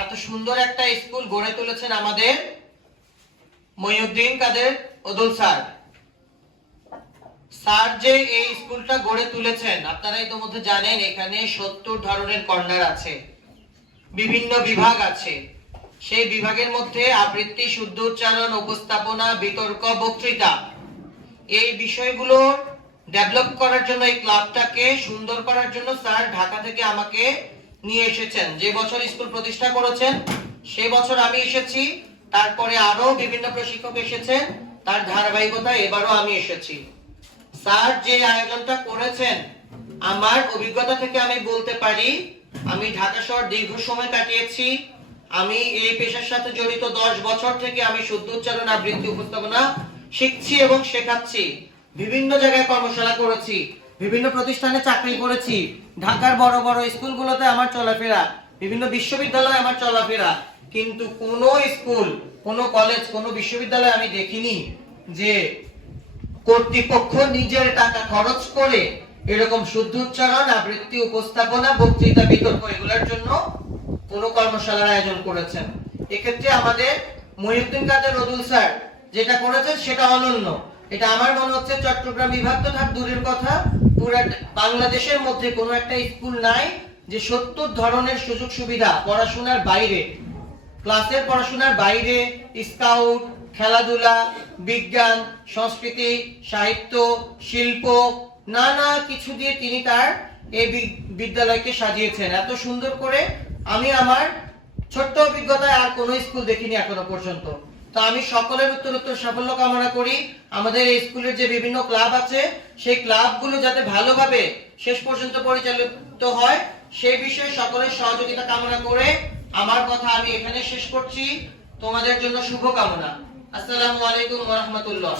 এত সুন্দর একটা স্কুল গড়ে তুলেছেন আমাদের মহিউদ্দিন কাদের অদুল স্যার। স্যার যে এই স্কুলটা গড়ে তুলেছেন, আপনারা ইতিমধ্যে জানেন এখানে সত্তর ধরনের কর্নার আছে, বিভিন্ন বিভাগ আছে। সেই বিভাগের মধ্যে আবৃত্তি শুদ্ধ উচ্চারণ উপস্থাপনা, বিতর্ক, বক্তৃতা, এই বিষয়গুলো ডেভেলপ করার জন্য এই ক্লাবটাকে সুন্দর করার জন্য স্যার ঢাকা থেকে আমাকে নিয়ে এসেছেন, যে বছর স্কুল প্রতিষ্ঠা করেছেন, সে বছর আমি এসেছি, তারপরে আরও বিভিন্ন প্রশিক্ষক এসেছেন তার ধারাবাহিকতা এবারও আমি এসেছি। স্যার যে আয়োজনটা করেছেন, আমার অভিজ্ঞতা থেকে আমি বলতে পারি, আমি ঢাকা শহর দীর্ঘ সময় কাটিয়েছি, আমি এই পেশার সাথে জড়িত দশ বছর থেকে আমি শুদ্ধ উচ্চারণ, আবৃত্তি, উপস্থাপনা শিখছি এবং শেখাচ্ছি। বিভিন্ন জায়গায় কর্মশালা করেছি বিভিন্ন প্রতিষ্ঠানে চাকরি করেছি। ঢাকার বড় বড় স্কুলগুলোতে আমার চলাফেরা, বিভিন্ন বিশ্ববিদ্যালয়ে আমার চলাফেরা। কিন্তু কোন স্কুল, কোন কলেজ, কোন বিশ্ববিদ্যালয়ে আমি দেখিনি যে কর্তৃপক্ষ নিজের টাকা খরচ করে এরকম শুদ্ধ উচ্চারণ, আবৃত্তি, উপস্থাপনা, বক্তৃতা, বিতর্ক এগুলোর জন্য কোন কর্মশালার আয়োজন করেছেন। এক্ষেত্রে আমাদের মহিউদ্দিন কাদের রদুল স্যার যেটা করেছেন সেটা অনন্য। এটা আমার মনে হচ্ছে চট্টগ্রাম বিভাগ তো থাক দূরের কথা। বাংলাদেশের মধ্যে কোনো একটা স্কুল নাই যে সত্তর ধরনের সুযোগ সুবিধা পড়াশোনার বাইরে। ক্লাসের পড়াশোনার বাইরে স্কাউট, খেলাধুলা, বিজ্ঞান, সংস্কৃতি, সাহিত্য, শিল্প, নানা কিছু দিয়ে তিনি তার এই বিদ্যালয়কে সাজিয়েছেন। এত সুন্দর করে আমি আমার ছোট্ট অভিজ্ঞতায় আর কোনো স্কুল দেখিনি এখনও পর্যন্ত। তো আমি সকলের উত্তর উত্তর সাফল্য কামনা করি। আমাদের এই স্কুলের যে বিভিন্ন ক্লাব আছে, সেই ক্লাবগুলো যাতে ভালোভাবে শেষ পর্যন্ত পরিচালিত হয়, সেই বিষয়ে সকলের সহযোগিতা কামনা করে আমার কথা আমি এখানে শেষ করছি। তোমাদের জন্য শুভ কামনা আসসালামু আলাইকুম রাহমাতুল্লাহ।